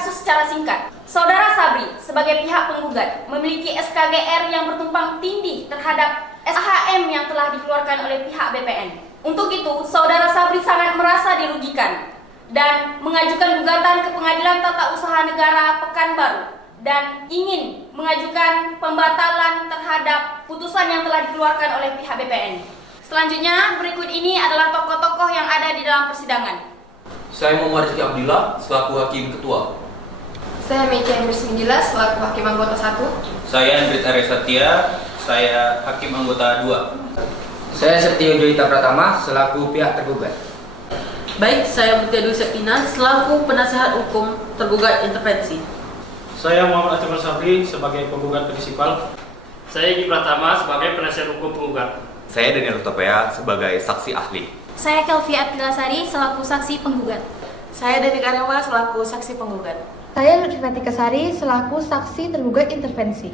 kasus secara singkat. Saudara Sabri sebagai pihak penggugat memiliki SKGR yang bertumpang tindih terhadap SHM yang telah dikeluarkan oleh pihak BPN. Untuk itu, Saudara Sabri sangat merasa dirugikan dan mengajukan gugatan ke Pengadilan Tata Usaha Negara Pekanbaru dan ingin mengajukan pembatalan terhadap putusan yang telah dikeluarkan oleh pihak BPN. Selanjutnya, berikut ini adalah tokoh-tokoh yang ada di dalam persidangan. Saya Muhammad Rizky Abdillah selaku Hakim Ketua. Saya Meika Bismillah selaku Hakim Anggota 1. Saya Andrit Arya Satya, saya Hakim Anggota 2. Saya Setio Joyita Pratama selaku pihak tergugat. Baik, saya Mutia Dwi Septina selaku penasihat hukum tergugat intervensi. Saya Muhammad Atimul Sabri sebagai penggugat prinsipal. Saya Igi Pratama sebagai penasihat hukum penggugat. Saya Daniel Utopea sebagai saksi ahli. Saya Kelvi Abdilasari selaku saksi penggugat. Saya Devi Karyawa selaku saksi penggugat. Saya Lutfi Kesari selaku saksi tergugat intervensi.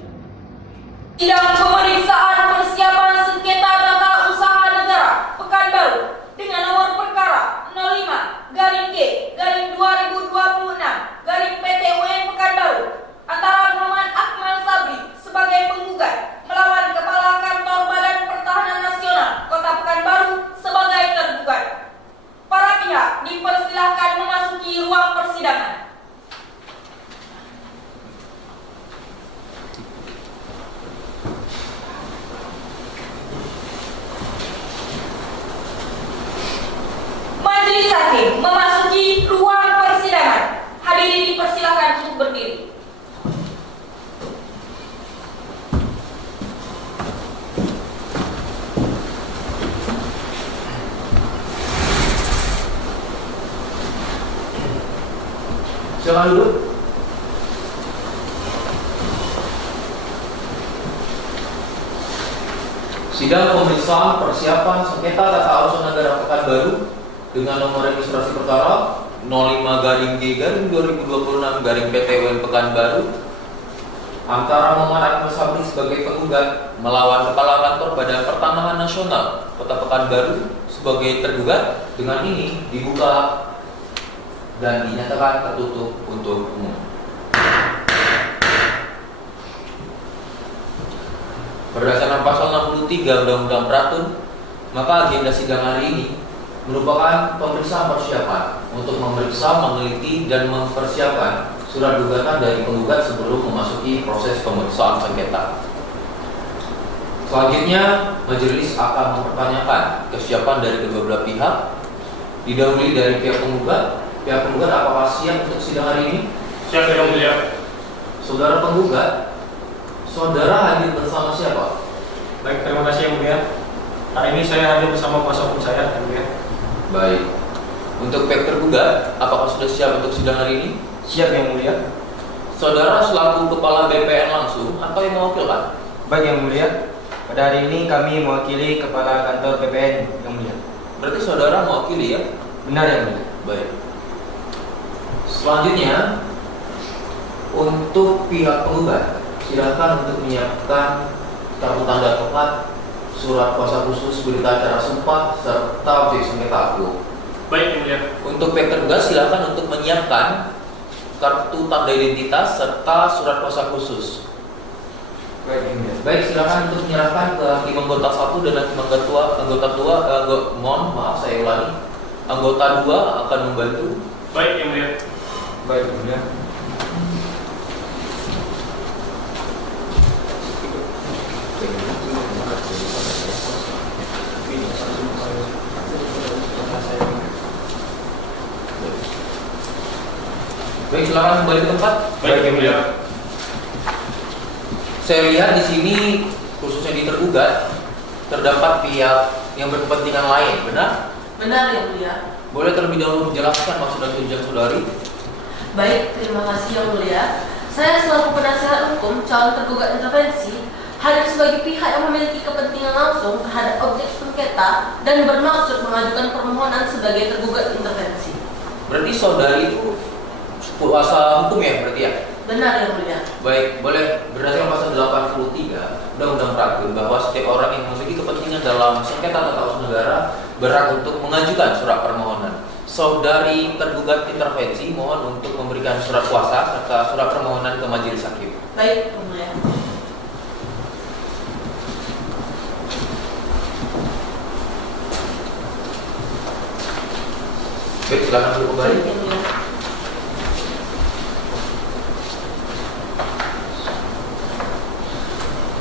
Sidang pemeriksaan persiapan sengketa tata usaha negara Pekanbaru dengan nomor perkara 05-G-2026-PT-UN Pekanbaru antara Muhammad Akmal Sabri sebagai penggugat melawan Kepala Kantor Badan Pertahanan Nasional Kota Pekanbaru sebagai tergugat. Para pihak dipersilahkan memasuki ruang persidangan. Majelis Hakim memasuki ruang persidangan. Hadirin dipersilakan untuk berdiri. Silakan duduk. Sidang pemeriksaan persiapan sengketa tata usaha negara Pekanbaru dengan nomor registrasi perkara 05-G-2026-PT-UN Pekanbaru antara Muhammad Akmal Sabri sebagai penggugat melawan Kepala Kantor Badan Pertanahan Nasional Kota Pekanbaru sebagai tergugat dengan ini dibuka dan dinyatakan tertutup untuk umum. Berdasarkan pasal 63 Undang-Undang Peratun, maka agenda sidang hari ini merupakan pemeriksaan persiapan untuk memeriksa, meneliti, dan mempersiapkan surat gugatan dari penggugat sebelum memasuki proses pemeriksaan sengketa. Selanjutnya, majelis akan mempertanyakan kesiapan dari kedua belah pihak, didahului dari pihak penggugat. Pihak penggugat apakah siap untuk sidang hari ini? Siap, Yang Mulia. Saudara penggugat, saudara hadir bersama siapa? Baik, terima kasih Yang Mulia. Hari ini saya hadir bersama kuasa hukum saya, Yang Mulia. Baik. Untuk pihak tergugat, apakah sudah siap untuk sidang hari ini? Siap Yang Mulia. Saudara selaku kepala BPN langsung atau yang mewakilkan? Baik Yang Mulia. Pada hari ini kami mewakili Kepala Kantor BPN Yang Mulia. Berarti saudara mewakili ya? Benar Yang Mulia. Baik. Selanjutnya, untuk pihak penggugat, silakan untuk menyiapkan kartu tanda tepat, surat kuasa khusus, berita acara sumpah, serta objek sengketa agung. Baik, Yang Mulia. Untuk pihak tergugat, silakan untuk menyiapkan kartu tanda identitas serta surat kuasa khusus. Baik, silakan untuk menyerahkan ke Hakim Anggota 1 dan Hakim Anggota 2. Mohon maaf, saya ulangi. Anggota 2 akan membantu. Baik, Yang Mulia. Baik Yang Mulia. Baik, silakan kembali ke tempat. Baik, Yang Mulia. Saya lihat di sini khususnya di tergugat terdapat pihak yang berkepentingan lain, benar? Benar Yang Mulia. Boleh terlebih dahulu menjelaskan maksud dan tujuan saudari? Baik, terima kasih Yang Mulia. Saya selaku penasihat hukum calon tergugat intervensi hadir sebagai pihak yang memiliki kepentingan langsung terhadap objek sengketa dan bermaksud mengajukan permohonan sebagai tergugat intervensi. Berarti saudari itu kuasa hukum ya berarti ya? Benar Yang Mulia. Baik, boleh berdasarkan pasal 83 Undang-Undang Peratun bahwa setiap orang yang memiliki kepentingan dalam sengketa tata usaha negara berhak untuk mengajukan surat permohonan. Saudari tergugat intervensi mohon untuk memberikan surat kuasa serta surat permohonan ke majelis hakim. Baik, Yang Mulia. Baik, silakan dulu kembali. Baik, Yang Mulia.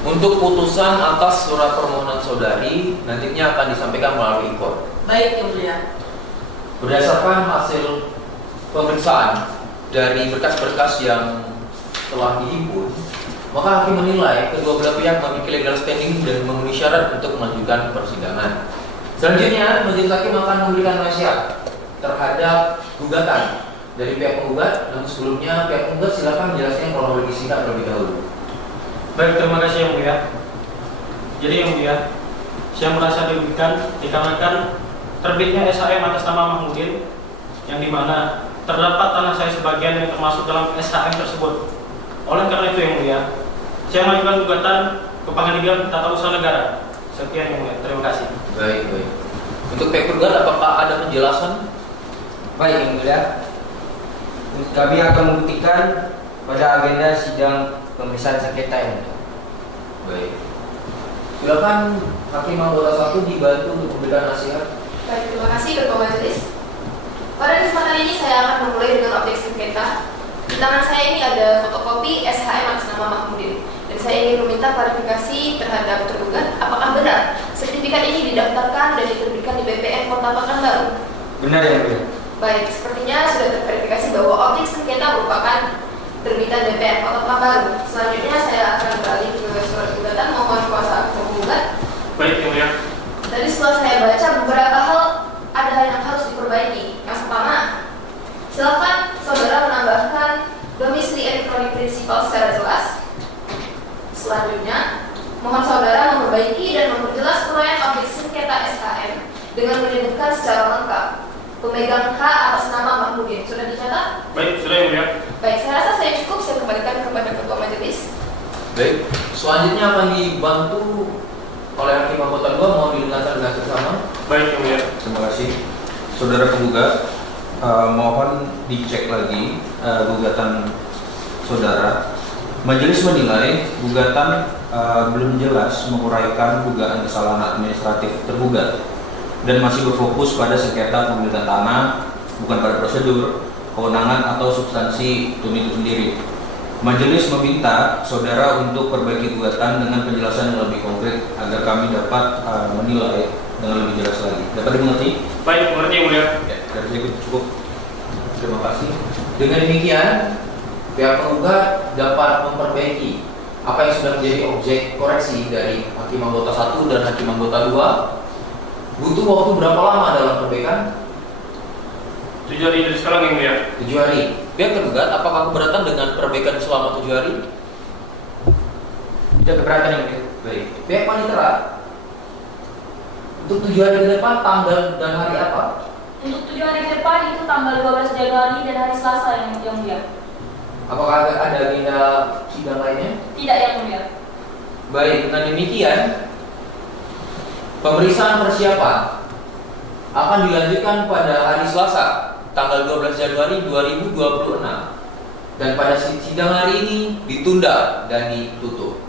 Untuk putusan atas surat permohonan saudari nantinya akan disampaikan melalui e-court. Baik, Yang Mulia. Berdasarkan hasil pemeriksaan dari berkas-berkas yang telah dihimpun, maka hakim menilai kedua belah pihak memiliki legal standing dan memenuhi syarat untuk melanjutkan persidangan. Selanjutnya, majelis hakim akan memberikan nasihat terhadap gugatan dari pihak penggugat. Namun sebelumnya, pihak penggugat silakan menjelaskan kronologi singkat terlebih dahulu. Baik, terima kasih Yang Mulia. Jadi Yang Mulia, saya merasa dirugikan dikarenakan terbitnya SHM atas nama Mahmudin, yang dimana terdapat tanah saya sebagian yang termasuk dalam SHM tersebut. Oleh karena itu Yang Mulia, saya mengajukan gugatan ke Pengadilan Tata Usaha Negara. Sekian Yang Mulia, terima kasih. Baik. Untuk pihak penggugat, apakah ada penjelasan? Baik, Yang Mulia. Kami akan membuktikan pada agenda sidang pemeriksaan sengketa ini. Baik. Silakan hakim anggota 1 dibantu untuk memberikan nasihat. Baik, terima kasih Ketua Majelis. Pada kesempatan ini saya akan memulai dengan objek sengketa. Di tangan saya ini ada fotokopi SHM atas nama Mahmudin. Dan saya ingin meminta klarifikasi terhadap tergugat apakah benar sertifikat ini didaftarkan dan diterbitkan di BPN Kota Pekanbaru. Benar Yang Mulia. Baik, sepertinya sudah terverifikasi bahwa objek sengketa merupakan terbitan BPN Kota Pekanbaru. Selanjutnya saya akan beralih ke surat gugatan mohon kuasa penggugat. Baik, Yang Mulia. Tadi setelah saya baca beberapa hal, ada hal yang harus diperbaiki. Yang pertama, silakan saudara menambahkan domisili elektronik prinsipal secara jelas. Selanjutnya, mohon saudara memperbaiki dan memperjelas uraian objek sengketa SHM dengan menyebutkan secara lengkap pemegang hak atas nama Mahmudin. Sudah dicatat? Baik, sudah Yang Mulia. Baik, saya rasa saya cukup. Saya kembalikan kepada Ketua Majelis. Baik. Selanjutnya akan dibantu oleh hakim anggota 2, mohon didengarkan dengan seksama. Baik, Yang Mulia. Terima kasih. Saudara penggugat, mohon dicek lagi gugatan saudara. Majelis menilai gugatan belum jelas menguraikan dugaan kesalahan administratif tergugat dan masih berfokus pada sengketa pemilikan tanah, bukan pada prosedur, kewenangan atau substansi itu sendiri. Majelis meminta saudara untuk perbaiki gugatan dengan penjelasan yang lebih konkret agar kami dapat menilai dengan lebih jelas lagi. Dapat dimengerti? Baik, mengerti Yang Mulia. Ya, dari saya cukup. Terima kasih. Dengan demikian, pihak penggugat dapat memperbaiki apa yang sudah menjadi objek koreksi dari hakim anggota 1 dan hakim anggota 2. Butuh waktu berapa lama dalam perbaikan? 7 hari dari sekarang Yang Mulia. 7 hari. Pihak tergugat, apakah keberatan dengan perbaikan selama 7 hari? Tidak keberatan Yang Mulia. Baik. Pihak panitera, untuk 7 hari ke depan tanggal dan hari apa? Untuk 7 hari ke depan itu tanggal 12 Januari dan hari Selasa yang mulia. Apakah ada agenda sidang lainnya? Tidak yang mulia. Baik, dengan demikian pemeriksaan persiapan akan dilanjutkan pada hari Selasa tanggal 12 Januari 2026 dan pada sidang hari ini ditunda dan ditutup.